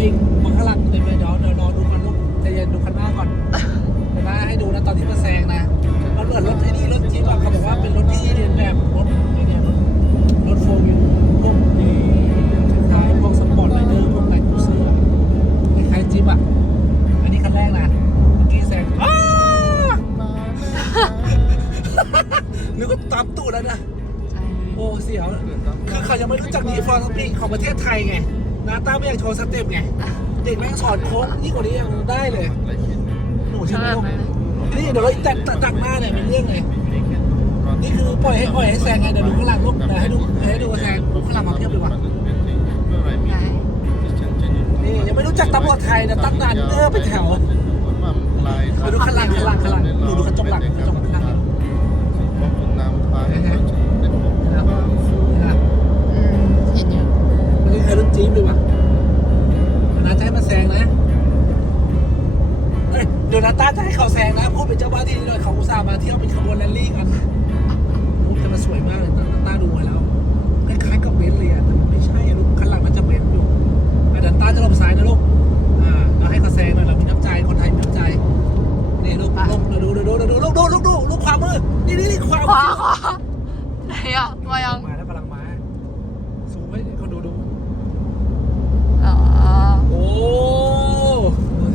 อีกมันข้างหลังเต็มเลยเดี๋ยวเดี๋ยวรอดูคันลูกใจเย็นดูคันหน้าก่อนเดี๋ยวนะให้ดูนะตอนที่มาแซงนะมันเหมือนรถไอ้นี่รถจี๊ปอะเขาบอกว่าเป็นรถที่เรียนแบบรถไอ้เนี่ยรถรถโฟล์วิวพวกนี้คล้ายๆพวกสปอร์ตไรเดอร์พวกแลนด์ครูเซอร์คล้ายๆจี๊ปอะอันนี้คันแรกนะเมื่อกี้แซงอ้านึกว่าตามตูดแล้วนะใช่โอ้เสียวคือเขายังไม่รู้จักดีฟอร์สปริงของประเทศไทยไง นาต้าไม่อยากโชว์สเต็ปไง เด็กแม่งสอนโค้งยิ่งกว่านี้ยังได้เลยหนูที่ขนาดลูกนั้นเลยนี่เดี๋ยวเราตัดตัดตัดหน้าเนี่ยเป็นเรื่องเลยนี่คือปล่อยให้ปล่อยให้แซงไงเดี๋ยวดูข้างหลังลูกเดี๋ยวให้ดูให้ดูแซงดูข้างหลังมาเพียบเลยว่ะได้นี่ยังไม่รู้จักตำรวจไทยนะตั้งนานเออเป็นแถวมาดูข้างหลังข้างหลังข้างหลังดูดูกระจกหลังกระจกข้างหลังอืมเห็นอยู่ นี่คือรถจี๊ปเลยว่ะนาจะให้มาแซงนะเอ้ยเดี๋ยวนาต้าจะให้เขาแซงนะ พูดเป็นเจ้าบ้านที่นี่หน่อยเขาอุตส่าห์มาเที่ยวเป็นขบวนแรลลี่กันมุกจะมาสวยมากเลยนาต้าดูมาแล้วคล้ายๆกับเบนซ์เลยอะแต่มันไม่ใช่ลูกข้างหลังมันจะเบนซ์อยู่อะเดี๋ยวต้าจะลบซ้ายนะลูก อ่าเราให้เขาแซงหน่อยเรามีน้ำใจคนไทยมีน้ำใจนี่ลูกลูกดูดูดูดูดูลูกดูลูกดูลูกขวามือนี่นี่นี่ขวาขมืวาอไหนอะมายัง มาแล้วกำลังมาสูงไว้เขาดูดู อ๋อ โอ้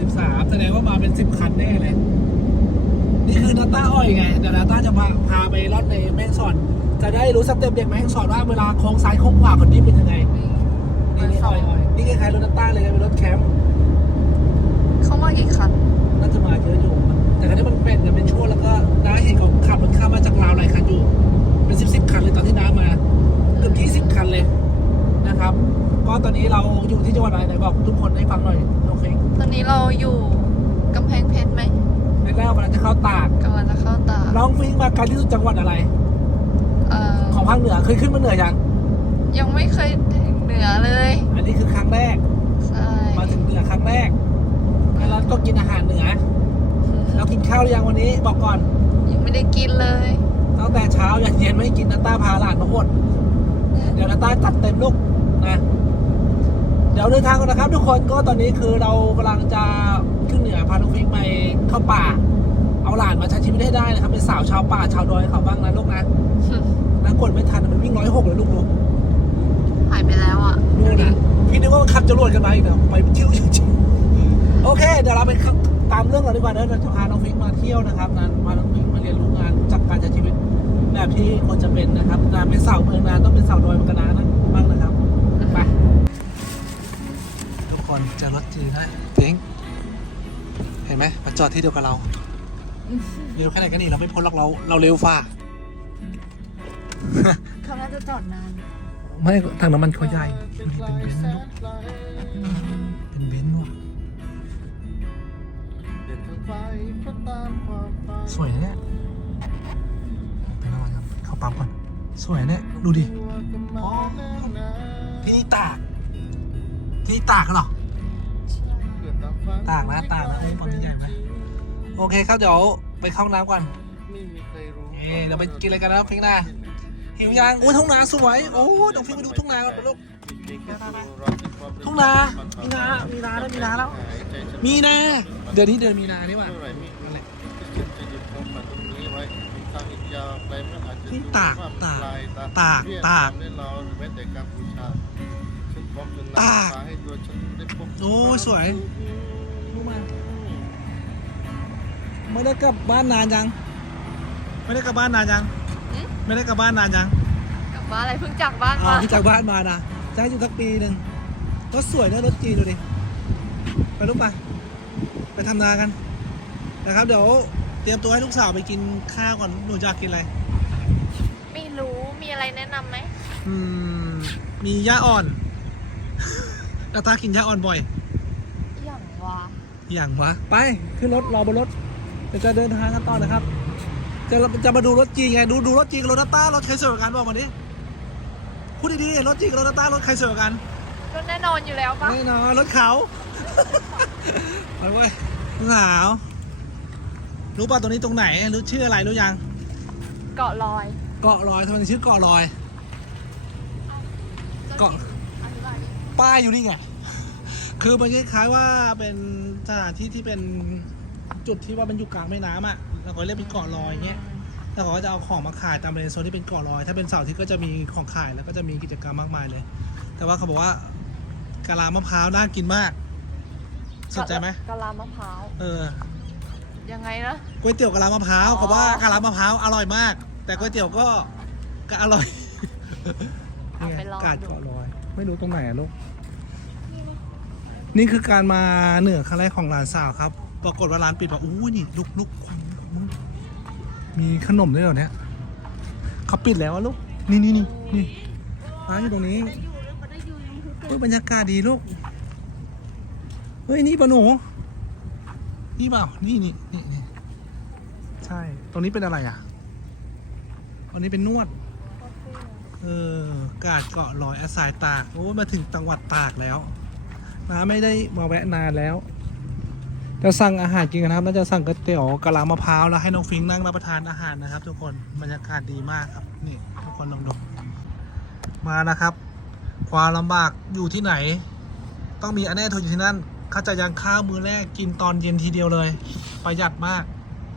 สิบสามแสดงว่ามา เป็นสิบคันแน่เลย นี่คือนาต้าอ้อยไงเดี๋ยวนาต้าจะพาพาไปรอดในแม่งสอน จะได้รู้สเต็ปเด็กแม่งสอนว่าเวลาโค้งซ้ายโค้งขวาคนนี้เป็นยังไง นี่นี่อ้อยอ้อยนี่คล้ายๆรถนาต้าเลยไงเป็นรถแคมป์เข้ามากี่คันน่าจะมาเยอะอยู่ แต่คันนี้มันเป็นเป็นช่วงแล้วก็น้าเห็นเขาขับรถข้ามมาจากลาวหลายคันอยู่ เป็นสิบสิบคันเลยตอนที่น้ามาเกือบยี่สิบคันเลยนะครับ ก็ตอนนี้เราอยู่ที่จังหวัดอะไรไหนบอกทุกคนให้ฟังหน่อยโอเคตอนนี้เราอยู่ กำแพงเพชรไหมแรกๆมันจะเข้าตากกำลังจะเข้าตาน้องฟิงมาไกลที่สุดจังหวัดอะไรเอ่อของภาคเหนือเคยขึ้นมาเหนือยังยังไม่เคยถึงเหนือเลย อันนี้คือครั้งแรก ใช่มาถึงเหนือครั้งแรกแล้วเราก็กินอาหารเหนือ เรากินข้าวหรือยังวันนี้บอกก่อน ยังไม่ได้กินเลยตั้งแต่เช้ายันเย็นไม่กินนาต้าพาหลานมาอดเดี๋ยวนาต้าจัดเต็มลูกนะ เดี๋ยวเดินทางกันนะครับ ทุกคนก็ตอนนี้คือเรากำลังจะขึ้นเหนือพาน้องฟิงไปเข้าป่า เอาหลานมาใช้ชีวิตให้ได้นะครับ เป็นสาวชาวป่าชาวดอยเขาบ้างนะลูกนะแล้วกดไม่ทันมันวิ่งร้อยหกเลยลูกลูกหายไปแล้วอะนู่นน่ะพี่นึกว่ามันขับจรวดกันมาอีกนะไปเที่ยวจริงๆโอเค เดี๋ยวเราไปตามเรื่องเราดีกว่าเนอะเราจะพาน้องฟิงมาเที่ยวนะครับงานพาน้องฟิงมาเรียนรู้งานจากการใช้ชีวิต แบบที่ควรจะเป็นนะครับงานเป็นสาวเมืองนานต้องเป็นสาวดอยเหมือนกันนะ คนเจะรถจีนนะฟิงเห็นไหมมาจอดที่เดียวกับเราเร็วแค่ไหนกันนี่เราไม่พ้นหรอกเราเราเร็วฝ่าเขาน่าจะจอดนานไม่ถังน้ำมันเขาใหญ่เป็นเบนซ์นะลูกเป็นเบนซ์ว่ะสวยนะเนี่ยไปแล้วครับเข้าปั๊มก่อน สวยนะเนี่ยดูดิอ๋อที่นี่ตากที่นี่ตากเหรอ ตากนะตากนะโอ้ปั๊มที่ใหญ่ไหมโอเคครับเดี๋ยวไปเข้าห้องน้ำก่อนเอ๊เดี๋ยวไปกินอะไรกันแล้วฟิงนาหิวยังโอ้ยทุ่งนาสวยโอ้ยเดี๋ยวฟิงไปดูทุ่งนาก่อนลูกทุ่งนา มีนา มีนาแล้วมีนาแล้ว มีนาเดือนนี้เดือนมีนานี่หว่าที่ตากตากตากตาก ตากโอ้ยสวยรู้มาไม่ได้กลับบ้านนานยัง ไม่ได้กลับบ้านนานยังอืมไม่ได้กลับบ้านนานยังกลับบ้านอะไรเพิ่งจากบ้านอ๋อมาที่จากบ้านมานะจะให้อยู่สักปีหนึ่งรถสวยนะรถจีนดูดิ ไปลูกไปไปทำนากันนะครับ เดี๋ยวเตรียมตัวให้ลูกสาวไปกินข้าวก่อนหนูจะกินอะไร ไม่รู้มีอะไรแนะนำไหมอืม มีย่าอ่อน แล้วตากินย่าอ่อนบ่อย อย่างวะอย่างวะ ไปขึ้นรถรอบนรถเดี๋ยวจะเดินทางกันต่อนะครับ จะจะมาดูรถจีนไง ดูดูรถจีนกับรถต้ารถใครสวยกว่ากันบอกมาดิพูดดีๆรถจีนกับรถต้ารถใครสวยกว่ากันก็แน่นอนอยู่แล้วปะแน่นอนรถเขาไปเว้ยสาวรู้ป่ะตรงนี้ตรงไหน รู้ชื่ออะไรรู้ยัง เกาะลอย เกาะลอยทำไมถึงชื่อเกาะลอย เกาะอธิบายดิ ป้ายอยู่นี่ไง คือมันคล้ายๆว่าเป็นสถานที่ที่เป็นจุดที่ว่ามันอยู่กลางแม่น้ำอะเราก็เรียกเป็นเกาะลอยอย่างเงี้ยแล้วเขาก็จะเอาของมาขายตามบริเวณโซนที่เป็นเกาะลอย ถ้าเป็นเสาร์อาที่ก็จะมีของขายแล้วก็จะมีกิจกรรมมากมายเลย แต่ว่าเขาบอกว่ากะลามะพร้าวน่ากินมาก สนใจไหมกะลามะพร้าว เออ ยังไงนะ ก๋วยเตี๋ยวกะลามะพร้าวอ๋อเขาว่ากะลามะพร้าวอร่อยมาก แต่ก๋วยเตี๋ยวก็ก็อร่อยเอาไปลองกาดดูเกาะลอย ไม่รู้ตรงไหนอะลูก นี่คือการมาเหนือครั้งแรกของหลานสาวครับ ปรากฏว่าร้านปิดป่ะอู้นี่ลุกลุกควันมีขนมด้วยเหรอเนี่ยเขาปิดแล้วอะลูก นี่นี่นี่นี่ร้านอยู่ตรงนี้เฮ้ยบรรยากาศดีลูก เฮ้ยนี่ปะหนู นี่เปล่า นี่นี่นี่นี่ใช่ ตรงนี้เป็นอะไรอะ ตรงนี้เป็นนวด เออกาดเกาะลอยอาสายตาก โอ้ยมาถึงจังหวัดตากแล้วน้าไม่ได้มาแวะนานแล้วจะสั่งอาหารกินกันนะครับน่าจะสั่งก๋วยเตี๋ยวกะลามะพร้าวแล้วให้น้องฟิงนั่งรับประทานอาหารนะครับ ทุกคนบรรยากาศดีมากครับนี่ทุกคนลองดูมานะครับ ความลำบากอยู่ที่ไหน ต้องมีอันแน่ทนอยู่ที่นั่นเขาจะยังข้าวมือแรกกินตอนเย็นทีเดียวเลย ประหยัดมาก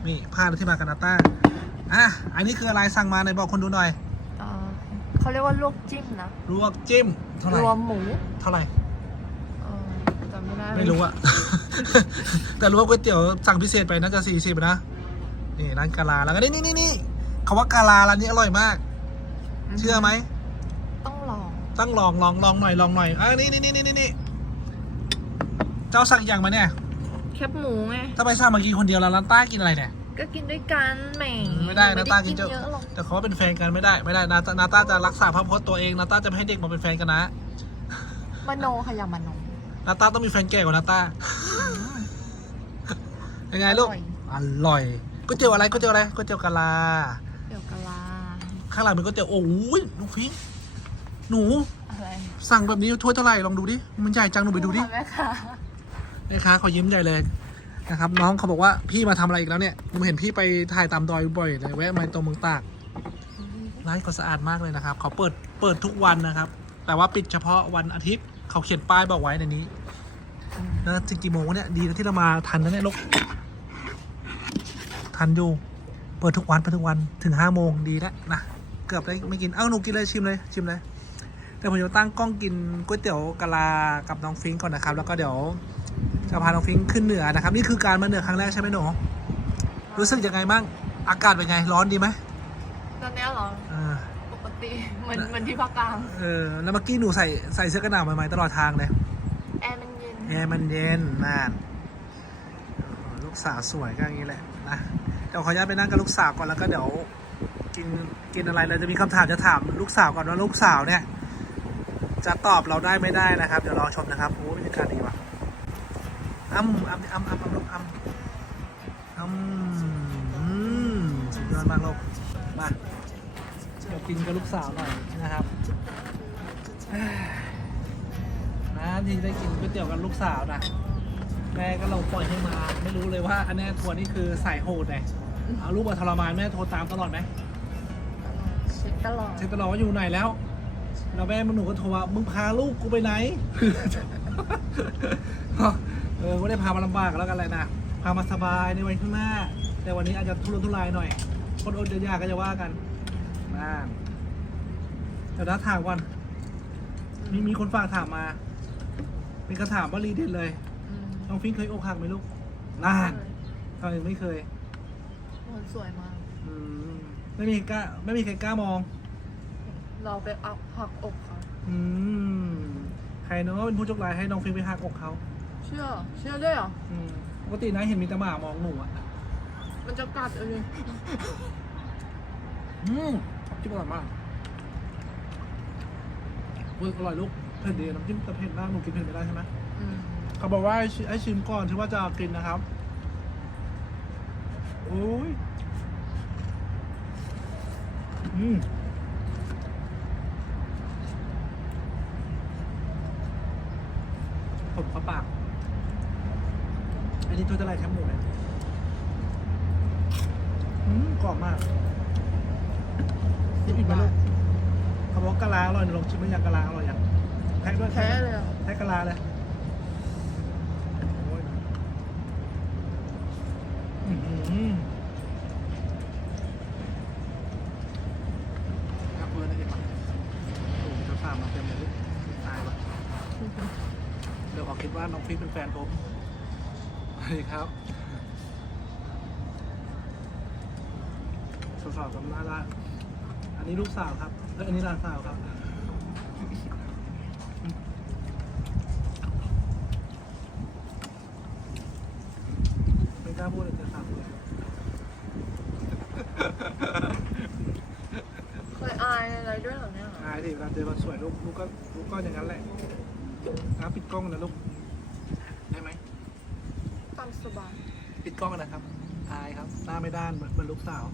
นี่พลาที่มากันาต้าอะอันนี้คืออะไรสั่งมาในบอกคนดูหน่อย เขาเรียกว่าลวกจิ้มนะลวกจิ้มเท่าไหร่รวมหมูเท่าไหร่เอ่อจำไม่ได้ไม่รู้อะ แต่รู้ว่าก๋วยเตี๋ยวสั่งพิเศษไปน่าจะสี่สิบนะนี่ร้านกาลาแล้วก็นี่นี่นี่นี่เขาว่ากาลาร้านนี้อร่อยมาก เชื่อไหมต้องลองต้องลองลองลองหน่อยลองหน่อยอะนี่นี่นี่นี่นี่เจ้าสั่งอย่างมาเนี่ยแคบหมูไงถ้าไปสั่งมากินคนเดียวแล้วร้านต้ากินอะไรเนี่ยก็กินด้วยกันแหมไม่ได้นะตากินเยเยอะอะหรอก แต่เขาว่าเป็นแฟนกันไม่ได้ไม่ได้นาตานาต้าจะรักษาภาพพจน์ตัวเองนาต้าจะไม่ให้เด็กมาเป็นแฟนกันนะมโนค่ะอย่ามโนนาต้าต้องมีแฟนแก่กว่านาต้ายังไงลูกอร่อยอร่อยก๋วยเตี๋ยวอะไรก๋วยเตี๋ยวอะไรก๋วยเตี๋ยวกะลาเดี๋ยวกะลาข้างหลังเป็นก๋วยเตี๋ยวโอ้ยลูกฟิงหนูอะไรสั่งแบบนี้ถ้วยเท่าไหร่ลองดูดิมันใหญ่จังหนูไปดูดิแม่ค่ะแม่ค้าเขายิ้มใหญ่เลยนะครับน้องเขาบอกว่าพี่มาทำอะไรอีกแล้วเนี่ยผมเห็นพี่ไปถ่ายตามดอยบ่อยเลยแวะมาตรงเมืองตาก ร้านเขาสะอาดมากเลยนะครับ เขาเปิดเปิดทุกวันนะครับ แต่ว่าปิดเฉพาะวันอาทิตย์ เขาเขียนป้ายบอกไว้ในนี้นะถึงกี่โมงวะเนี่ยดีนะที่เรามาทันนะเนี่ยลูกทันอยู่เปิดทุกวันเปิดทุกวันถึงห้าโมงดีแล้วนะเกือบได้ไม่กินเอ้าหนูกินเลยชิมเลยชิมเลยแต่ผมจะตั้งกล้องกินก๋วยเตี๋ยวกะลากับน้องฟิงก่อนนะครับ แล้วก็เดี๋ยวจะพาน้องฟิงขึ้นเหนือนะครับ นี่คือการมาเหนือครั้งแรกใช่ไหมหนูรู้สึกยังไงบ้างอากาศเป็นไงร้อนดีไหม ตอนเนี้ยเหรอ อ่า ปกติเหมือนเหมือนที่ภาคกลาง เออ แล้วเมื่อกี้หนูใส่ใส่เสื้อกันหนาวใหม่ๆตลอดทางเลย แอร์มันเย็น แอร์มันเย็นนานลูกสาวสวยก็อย่างนี้แหละนะเดี๋ยวขออนุญาตไปนั่งกับลูกสาวก่อนแล้วก็เดี๋ยวกินกินอะไรเราจะมีคำถามจะถามลูกสาวก่อนว่าลูกสาวเนี่ย จะตอบเราได้ไม่ได้นะครับ เดี๋ยวรอชมนะครับโอ้บรรยากาศดีว่ะอ้ำอ้ำอ้ำอ้ำอ้ำลูกอ้ำอ้ำอืมสุดยอดมากลูกมาเดี๋ยว กินกับลูกสาวหน่อยนะครับนะที่ได้กินก๋วยเตี๋ยวกับลูกสาวนะแม่ก็เราปล่อยให้มา ไม่รู้เลยว่าอันเนี้ยทัวร์นี่คือสายโหดไงเอาลูกมาทรมานแม่โทรตามตลอดไหมเช็คตลอดเช็คตลอดว่าอยู่ไหนแล้วแล้วแม่มันหนูก็โทรว่ามึงพาลูกกูไปไหนเออไม่ได้พามาลำบากแล้วกันเลยนะพามาสบายในวันข้างหน้า แต่วันนี้อาจจะทุรนทุรายหน่อยคนอดอยากก็จะว่ากัน นะเดี๋ยวนะถามก่อน มีมีคนฝากถามมา เป็นคำถามว่ารีเด็ดเลย อืมน้องฟิงค์เคยอกหักไหมลูกนานตอนนี้ไม่เคยมันสวยมาก อืม ไม่มีกล้า ไม่มีใครกล้ามอง เราไปอัพหักอกเขาอืม ใครเนาะเป็นผู้โชคร้ายให้น้องฟิงค์ไปหักอกเขาเชื่อ เชื่อด้วยเหรอ อืมปกตินะเห็นมีแต่หมามองหนูอะมันจะกัดเองอืม จิ้มอร่อยมากอุ้ยอร่อยลูกเผ็ดดีน้ำจิ้มแต่เผ็ดมากหนูกินเผ็ดไม่ได้ใช่ไหมอืมเขาบอกว่าให้ชิให้ชิมก่อนที่ว่าจะกินนะครับโอ้ยอืมผมเข้าปาก อันนี้ตัวจะไรแคบหมูเนี่ยอืมกรอบมาก สิบบาทเขาบอกกะลาอร่อยลองชิมมันยังกะลาอร่อยยังแพ้ด้วยแพ้เลยอะแพ้กะลาเลยโอ้ยอื้อหือน่าเบื่อเลยเด็กมันโอ้โจะฝามาเต็มเลยตายว่ะเดี๋ยวขอคิดว่าน้องพีชเป็นแฟนผมสวัสครับสวๆกำลังน่ารัก นนี้ลูกสาวครับแล้วอันนี้หลานสาวครับ ไม่กล้าพูดเลยจะสาวเลยเคยอายอะไรด้วยเหรอเนี่ยอายดิเวลาเจอคนสวยลูกลูกก็ลูกก็อย่างนั้นแหละนะปิดกล้องนะลูก ได้ไหม ตามสบาย ปิดกล้องนะครับ อายครับ หน้าไม่ด้านเหมือนเหมือนลูกสาว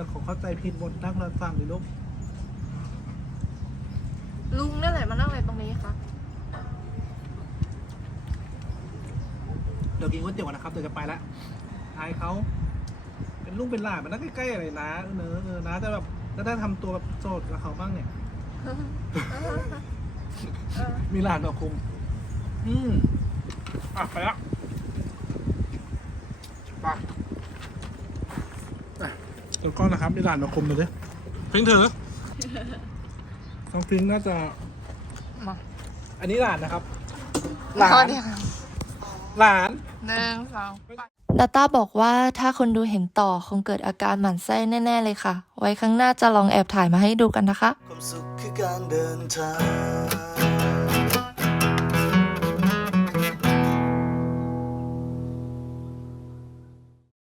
แต่ขอเข้าใจผิดหมดนั่งรอฟังดิลูกลุงนี่แหละมานั่งอะไรตรงนี้คะเดี๋ยวกินก๋วยเตี๋ยวก่อนนะครับเดี๋ยวจะไปละอายเขาเป็นลูกเป็นหลานมันนั่งใกล้ๆอะไรนะเออเนอะเออนะจะแบบจะได้ทำตัวแบบโสดกับเขาบ้างเนี่ย เออมีหลานมาคุม อืมอะไปละไปอ่ะแล้วก็นะครับมีหลานมาคุมเลยดิพิงเถอะน้องพิงน่าจะ มาอันนี้หลานนะครับ หลาน หลาน หนึ่งสองดาต้าบอกว่าถ้าคนดูเห็นต่อคงเกิดอาการหมั่นไส้แน่ ๆ เลยค่ะ ไว้ครั้งหน้าจะลองแอบถ่ายมาให้ดูกันนะคะ ความสุขคือการเดินทาง